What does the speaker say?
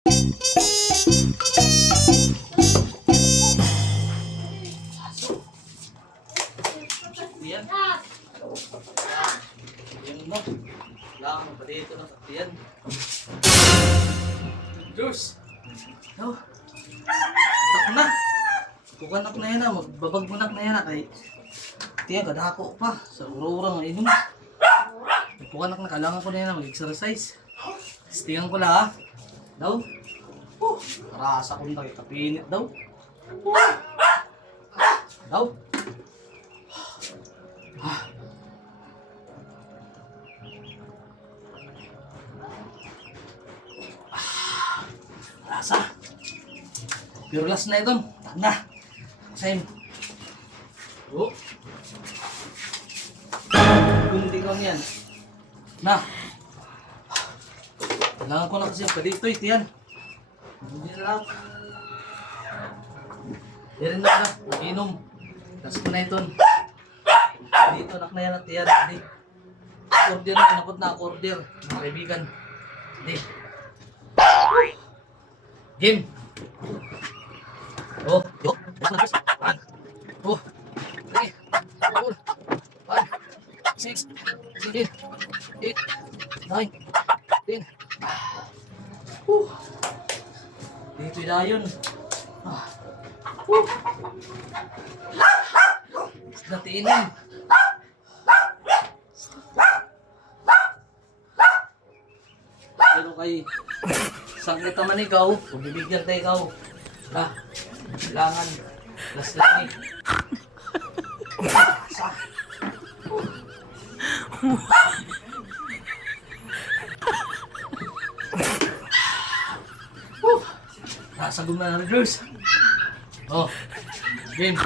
Yan. Yan mo. Wala mo pa dito ng saktiyan. Juice. No. Tak na. Kukanak na yan na. Magbabagmunak na yan na kay tiyan kadako pa. Sa uro-uro ng inom. Kukanak na. Kailangan ko na yan na mag-exercise. Tingnan ko lang ha. Daw. Rasa kong nakikapinit daw. Daw. Rasa. Pure last na ito. Tanda. Same. Oh. Kundi ko niyan. Na. Kailangan ko na kasi pa dito itiyan. Hindi na lang. Diyan na na. Mag-inom. Last ko na ito. Dito nak na yan at yan. Hindi. Order na. Inakot na ako order. Mga kaibigan. Hindi. Game. Oh. Yo. One. Oh. 3. 4. 5. 6. 7. 8. 9. 10. Dito na yun. Natiin. Pero kay sakit naman ikaw, kung bibigyan tayo ikaw. Kailangan. Last lang eh. Nasa gumana na, Drews. Oh, game.